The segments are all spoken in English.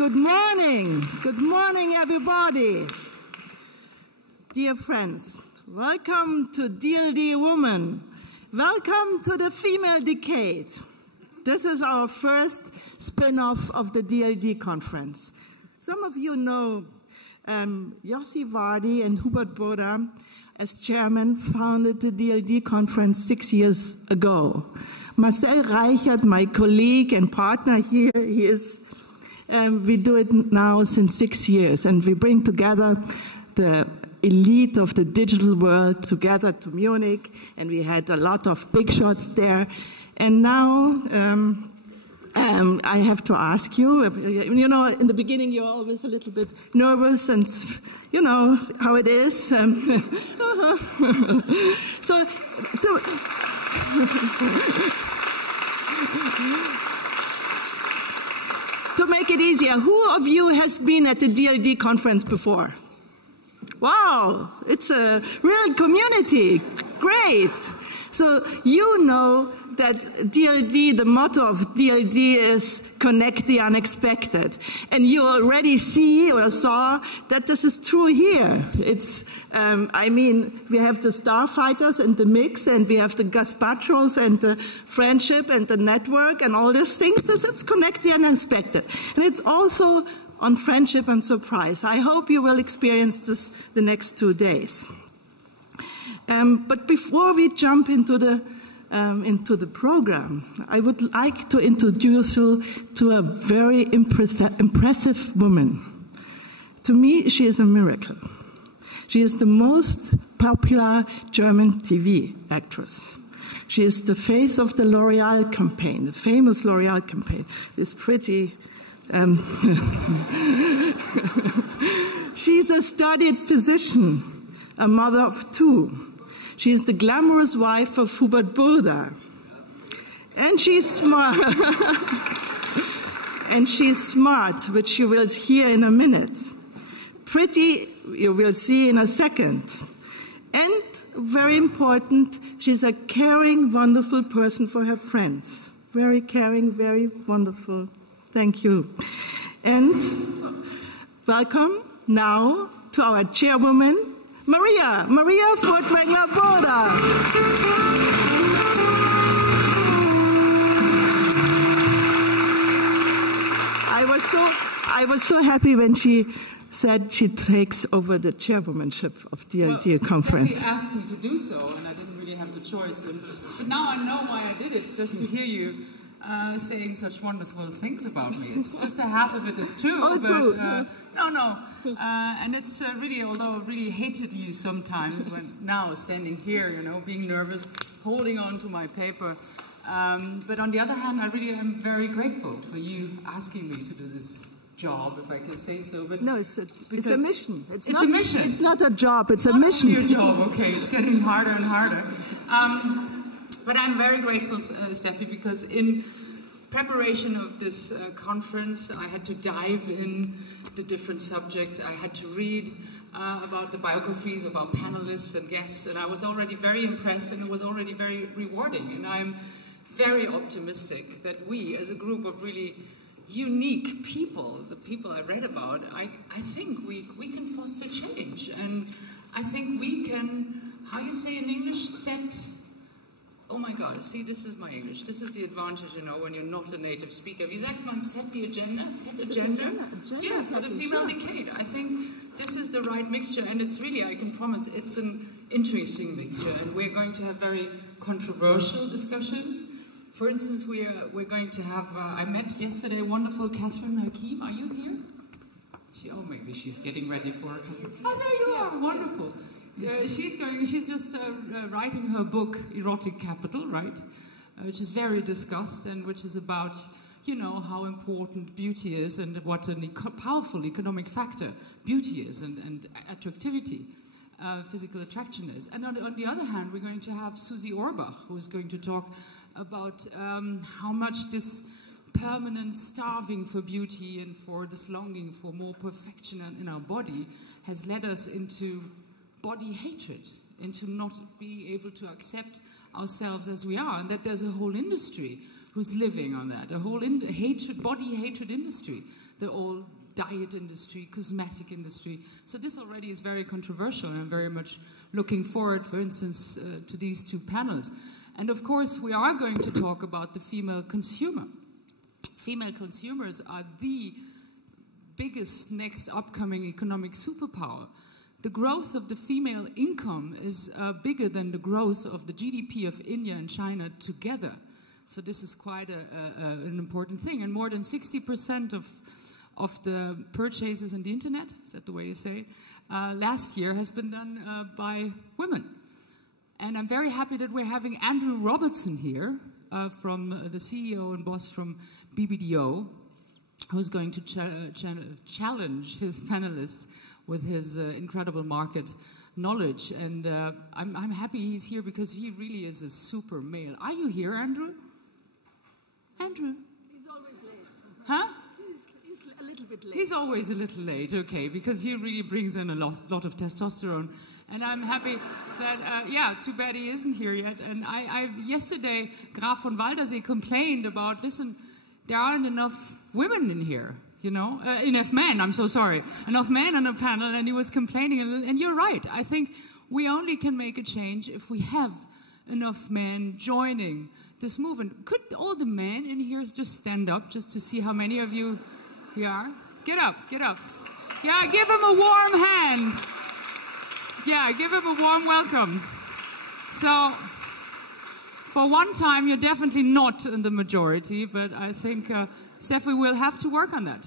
Good morning. Good morning, everybody. Dear friends, welcome to DLDwomen. Welcome to the Female Decade. This is our first spin-off of the DLD conference. Some of you know Yossi Vardi and Furtwängler-Burda, as chairman, founded the DLD conference 6 years ago. Marcel Reichert, my colleague and partner here, he is. We do it now since 6 years, and we bring together the elite of the digital world together to Munich, and we had a lot of big shots there. And now I have to ask you, you know, in the beginning you're always a little bit nervous, and you know how it is. So, to make it easier, who of you has been at the DLD conference before? Wow, it's a real community. Great. So you know that DLD, the motto of DLD is connect the unexpected. And you already see or saw that this is true here. It's, I mean, we have the starfighters and the mix, and we have the gazpachos and the friendship and the network and all these things. It's connect the unexpected. And it's also on friendship and surprise. I hope you will experience this the next 2 days. But before we jump into the program, I would like to introduce you to a very impressive woman. To me, she is a miracle. She is the most popular German TV actress. She is the face of the L'Oreal campaign, the famous L'Oreal campaign. It's pretty... She's a studied physician, a mother of 2. She is the glamorous wife of Furtwängler-Burda. And she's smart. And she's smart, which you will hear in a minute. Pretty, you will see in a second. And very important, she's a caring, wonderful person for her friends. Very caring, very wonderful. Thank you. And welcome now to our chairwoman, Maria Furtwängler-Burda. I was so happy when she said she takes over the chairwomanship of DLD conference. Steffi asked me to do so, and I didn't really have the choice. But now I know why I did it, just to hear you saying such wonderful things about me. It's just a half of it is true. Oh, but, true. No. And it's really, although I really hated you sometimes, when now standing here, you know, being nervous, holding on to my paper. But on the other hand, I really am very grateful for you asking me to do this job, if I can say so. But no, it's a mission. It's a mission. It's not a job, it's a mission. It's not your job, okay. It's getting harder and harder. But I'm very grateful, Steffi, because in preparation of this conference, I had to dive in the different subjects. I had to read about the biographies of our panelists and guests, and I was already very impressed, and it was already very rewarding. And I'm very optimistic that we, as a group of really unique people, the people I read about, I think we can foster change. And I think we can, how you say in English, set... Oh my God, see, this is my English. This is the advantage, you know, when you're not a native speaker. Wie sagt man, set the agenda? Set agenda? Yeah, for the female decade. I think this is the right mixture, and it's really, I can promise, it's an interesting mixture, and we're going to have very controversial discussions. For instance, we're going to have, I met yesterday wonderful Catherine Hakim. Are you here? Maybe she's getting ready for a conference. Oh, there you are, wonderful. She's just writing her book, Erotic Capital, right? Which is very discussed, and which is about, you know, how important beauty is and what a powerful economic factor beauty is and attractivity, physical attraction is. And on the other hand, we're going to have Susie Orbach, who is going to talk about how much this permanent starving for beauty and for this longing for more perfection in our body has led us into body hatred, into not being able to accept ourselves as we are, and that there's a whole industry who's living on that, a whole body hatred industry the old diet industry, cosmetic industry. So this already is very controversial, and I'm very much looking forward, for instance, to these two panels. And of course, we are going to talk about the female consumer. Female consumers are the biggest next upcoming economic superpower. The growth of the female income is bigger than the growth of the GDP of India and China together. So this is quite an important thing. And more than 60% of the purchases on the internet, is that the way you say it, last year has been done by women. And I'm very happy that we're having Andrew Robertson here, from the CEO and boss from BBDO, who's going to challenge his panelists with his incredible market knowledge. And I'm happy he's here because he really is a super male. Are you here, Andrew? Andrew? He's always late. Huh? He's a little bit late. He's always a little late, okay, because he really brings in a lot of testosterone. And I'm happy that, yeah, too bad he isn't here yet. And yesterday, Graf von Waldersee complained about, listen, there aren't enough women in here, you know, enough men, I'm so sorry, enough men on the panel, and he was complaining, and you're right. I think we only can make a change if we have enough men joining this movement. Could all the men in here just stand up, just to see how many of you here are? Get up, get up. Yeah, give him a warm hand. Yeah, give him a warm welcome. So, for one time, you're definitely not in the majority, but I think, Steffi, we'll have to work on that.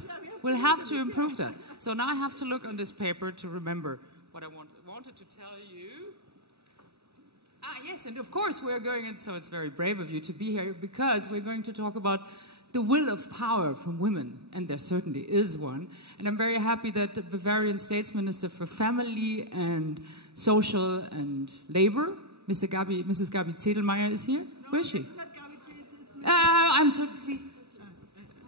We'll have to improve that. So now I have to look on this paper to remember what I wanted to tell you. Ah, yes, and of course we're going, and so it's very brave of you to be here, because we're going to talk about the will of power from women, and there certainly is one. And I'm very happy that the Bavarian States Minister for Family and Social and Labor, Mrs. Gabi Zedelmeier, is here. Where is she? It's not Gabi Zedelmeier, it's I'm to see.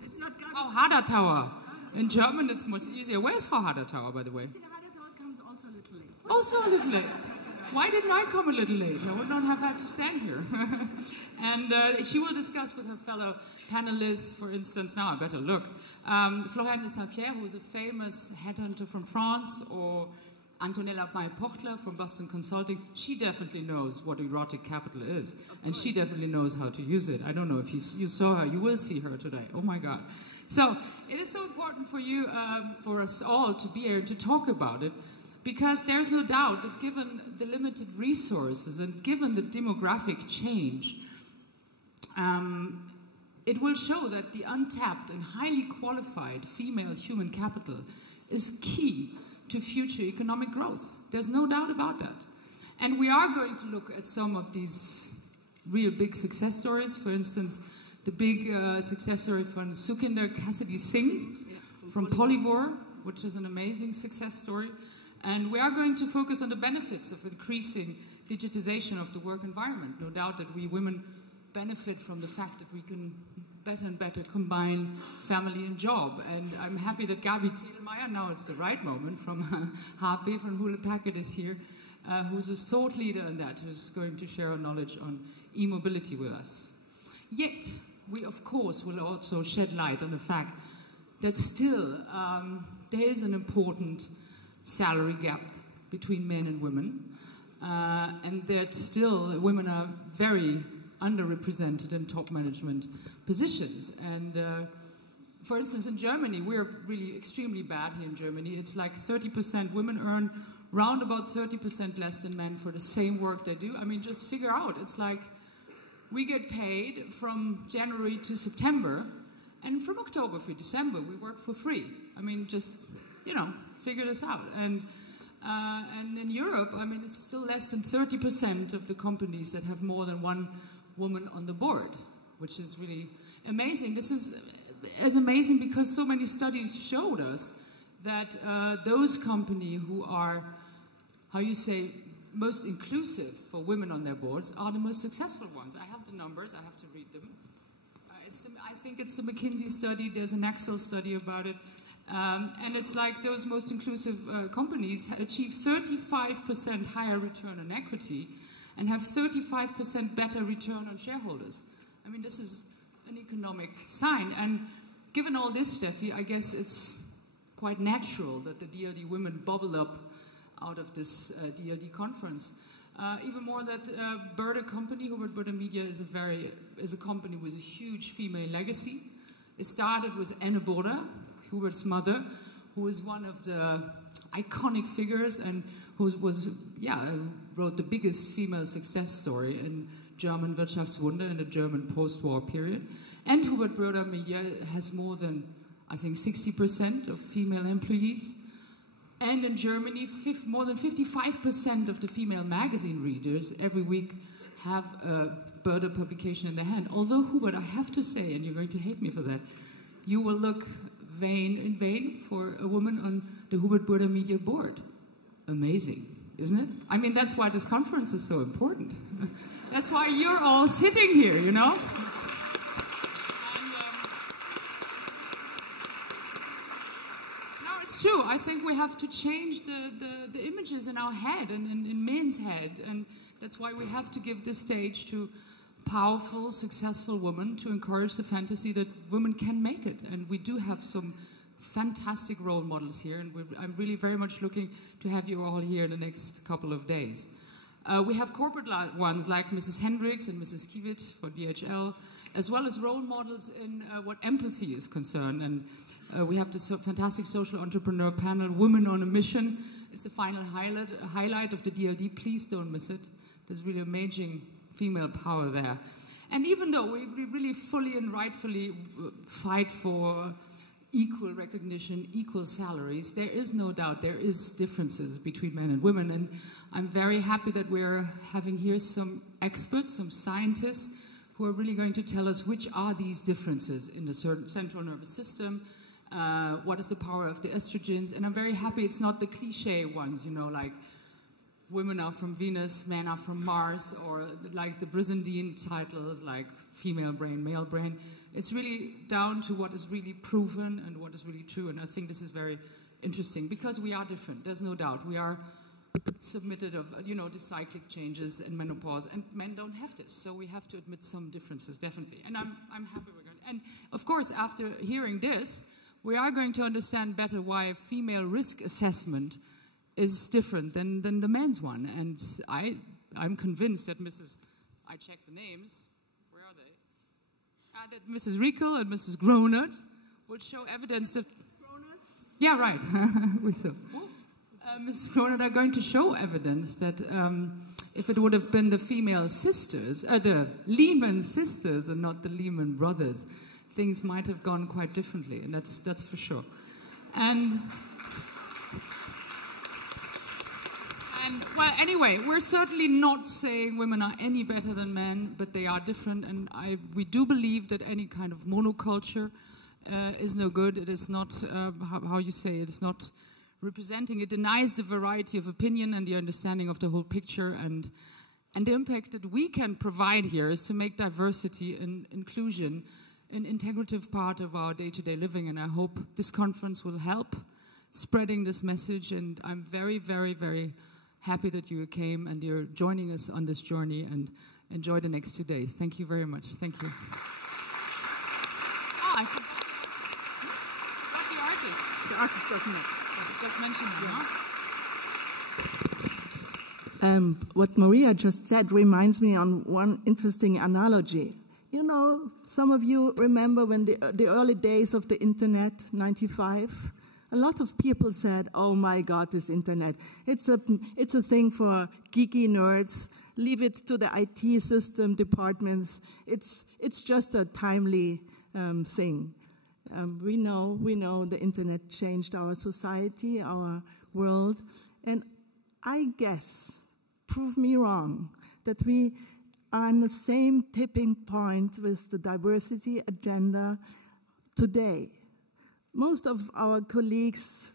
It's not Gabi. Frau Hadertauer. In German, it's much easier. Where's Frau Hadertauer, by the way? Hadertauer comes also a little late. Also a little late. Why didn't I come a little late? I would not have had to stand here. And she will discuss with her fellow panelists, for instance, now I better look, Florian de Saint-Pierre, who is a famous headhunter from France, or Antonella May-Pochtler from Boston Consulting. She definitely knows what erotic capital is, and she definitely knows how to use it. I don't know if you saw her. You will see her today. Oh my God. So it is so important for you, for us all to be here to talk about it, because there's no doubt that given the limited resources and given the demographic change, it will show that the untapped and highly qualified female human capital is key to future economic growth. There's no doubt about that. And we are going to look at some of these real big success stories. For instance, the big success story from Sukhinder Cassidy Singh from Polyvore, which is an amazing success story. And we are going to focus on the benefits of increasing digitization of the work environment. No doubt that we women benefit from the fact that we can better and better combine family and job. And I'm happy that Gabi Zedelmeier, now it's the right moment, from HP, from Hewlett Packard, is here, who's a thought leader in that, who's going to share her knowledge on e-mobility with us. Yet, we of course will also shed light on the fact that still there is an important salary gap between men and women, and that still women are very underrepresented in top management positions. And for instance, in Germany, we're really extremely bad here in Germany. It's like 30% women earn round about 30% less than men for the same work they do. I mean, just figure out, it's like we get paid from January to September, and from October to December, we work for free. I mean, just, you know, figure this out. And in Europe, I mean, it's still less than 30% of the companies that have more than one woman on the board, which is really amazing. This is as amazing because so many studies showed us that those companies who are, how you say, most inclusive for women on their boards are the most successful ones. I have the numbers, I have to read them. I think it's the McKinsey study, there's an Excel study about it. And it's like those most inclusive companies achieve 35% higher return on equity and have 35% better return on shareholders. I mean, this is an economic sign. And given all this, Steffi, I guess it's quite natural that the DLD women bubble up out of this DLD conference. Even more that Burda company, Furtwängler-Burda Media, is a company with a huge female legacy. It started with Anne Burda, Hubert's mother, who was one of the iconic figures and who wrote the biggest female success story in German Wirtschaftswunder in the German post-war period. And Furtwängler-Burda Media has more than, I think, 60% of female employees. And in Germany, more than 55% of the female magazine readers every week have a Burda publication in their hand. Although, Hubert, I have to say, and you're going to hate me for that, you will look in vain for a woman on the Furtwängler-Burda Media board. Amazing, isn't it? I mean, that's why this conference is so important. That's why you're all sitting here, you know? It's true. I think we have to change the images in our head and in men's head. And that's why we have to give this stage to powerful, successful women to encourage the fantasy that women can make it. And we do have some fantastic role models here. And I'm really very much looking to have you all here in the next couple of days. We have corporate ones like Mrs. Hendricks and Mrs. Kiewit for DHL, as well as role models in what empathy is concerned. And we have this fantastic social entrepreneur panel, Women on a Mission. It's the final highlight of the DLD. Please don't miss it. There's really amazing female power there. And even though we really fully and rightfully fight for equal recognition, equal salaries, there is no doubt there is differences between men and women. And I'm very happy that we're having here some experts, some scientists, who are really going to tell us which are these differences in the central nervous system, what is the power of the estrogens. And I'm very happy it's not the cliche ones, you know, like women are from Venus, men are from Mars, or like the Brizendine titles like female brain, male brain. It's really down to what is really proven and what is really true. And I think this is very interesting because we are different, there's no doubt. We are submitted of, you know, the cyclic changes and menopause, and men don't have this. So we have to admit some differences, definitely. And I'm happy we're going. And of course, after hearing this, we are going to understand better why female risk assessment is different than the men's one. And I'm convinced that I checked the names, where are they? That Mrs. Riekel and Mrs. Gronert will show evidence that... Gronert? Yeah, right. Mrs. Gronert are going to show evidence that if it would have been the female sisters, the Lehman sisters and not the Lehman brothers, things might have gone quite differently, and that's for sure. And well, anyway, we're certainly not saying women are any better than men, but they are different, and we do believe that any kind of monoculture is no good. It is not, how you say, it is not representing. It denies the variety of opinion and the understanding of the whole picture, and the impact that we can provide here is to make diversity and inclusion an integrative part of our day-to-day living, and I hope this conference will help spreading this message, and I'm very, very, very happy that you came and you're joining us on this journey, and enjoy the next 2 days. Thank you very much. Thank you. Oh, I forgot the artist. The artist doesn't it? Just mention them, yeah. What Maria just said reminds me on one interesting analogy. You know, some of you remember when the early days of the internet, 95? A lot of people said, oh my God, this internet, it's a thing for geeky nerds, leave it to the IT system departments, it's just a timely thing. We know the internet changed our society, our world, and I guess, prove me wrong, that we are on the same tipping point with the diversity agenda today. Most of our colleagues,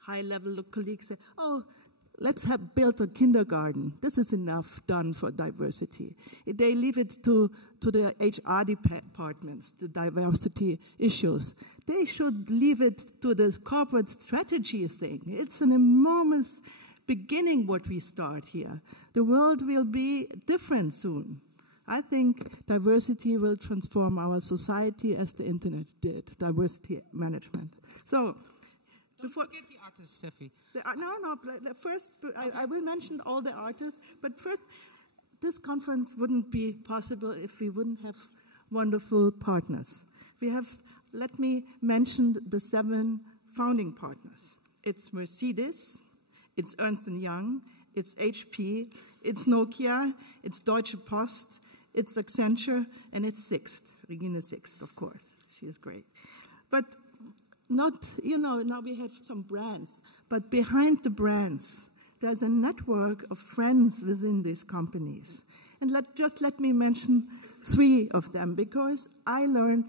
high-level colleagues, say, oh, let's have built a kindergarten. This is enough done for diversity. They leave it to the HR departments, the diversity issues. They should leave it to the corporate strategy thing. It's an enormous beginning what we start here. The world will be different soon. I think diversity will transform our society as the internet did, diversity management. So, don't forget the artists, Steffi. First, I will mention all the artists, but first, this conference wouldn't be possible if we wouldn't have wonderful partners. We have, let me mention the 7 founding partners. It's Mercedes, it's Ernst & Young, it's HP, it's Nokia, it's Deutsche Post, it's Accenture, and it's Sixt, Regine Sixt, of course. She is great. But not, now we have some brands, but behind the brands, there's a network of friends within these companies. And let me mention 3 of them, because I learned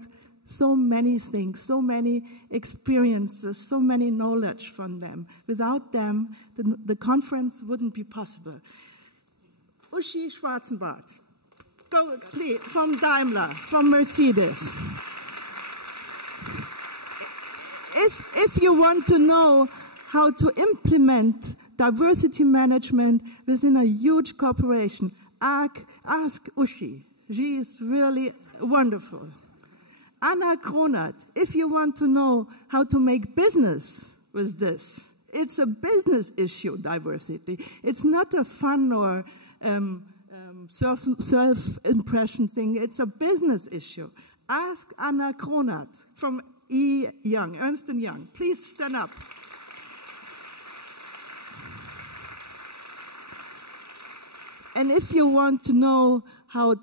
so many things, so many experiences, so many knowledge from them. Without them, the conference wouldn't be possible. Uschi Schwarzenbart, go, please, from Daimler, from Mercedes. If you want to know how to implement diversity management within a huge corporation, ask Uschi. She is really wonderful. Anna Kronert, if you want to know how to make business with this, it's a business issue, diversity. It's not a fun or self-impression thing. It's a business issue. Ask Anna Kronert from Ernst & Young. Please stand up. And if you want to know how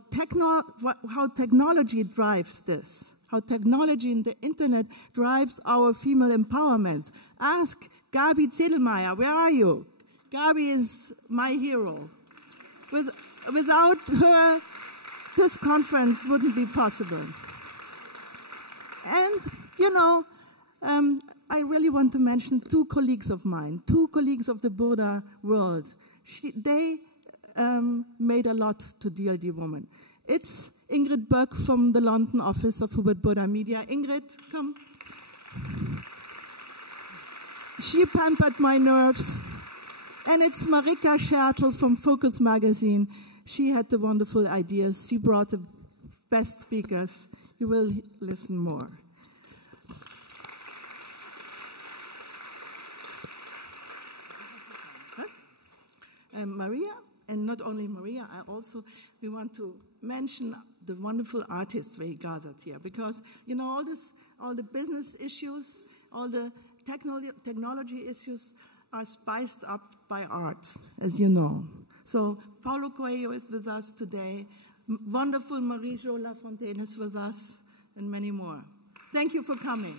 technology drives this, how technology in the internet drives our female empowerment, ask Gabi Zedelmeier. Where are you? Gabi is my hero. Without her, this conference wouldn't be possible. And, I really want to mention 2 colleagues of mine, 2 colleagues of the Burda world. They made a lot to DLDwomen. It's Ingrid Böck from the London office of Furtwängler-Burda Media. Ingrid, come. She pampered my nerves. And it's Marika Schertl from Focus magazine. She had the wonderful ideas. She brought the best speakers. You will listen more. Maria, and not only Maria, we want to mention the wonderful artists we gathered here, because all the business issues, all the technology issues are spiced up by art, as you know. So Paulo Coelho is with us today, wonderful Marie-Jo Lafontaine is with us, and many more. Thank you for coming.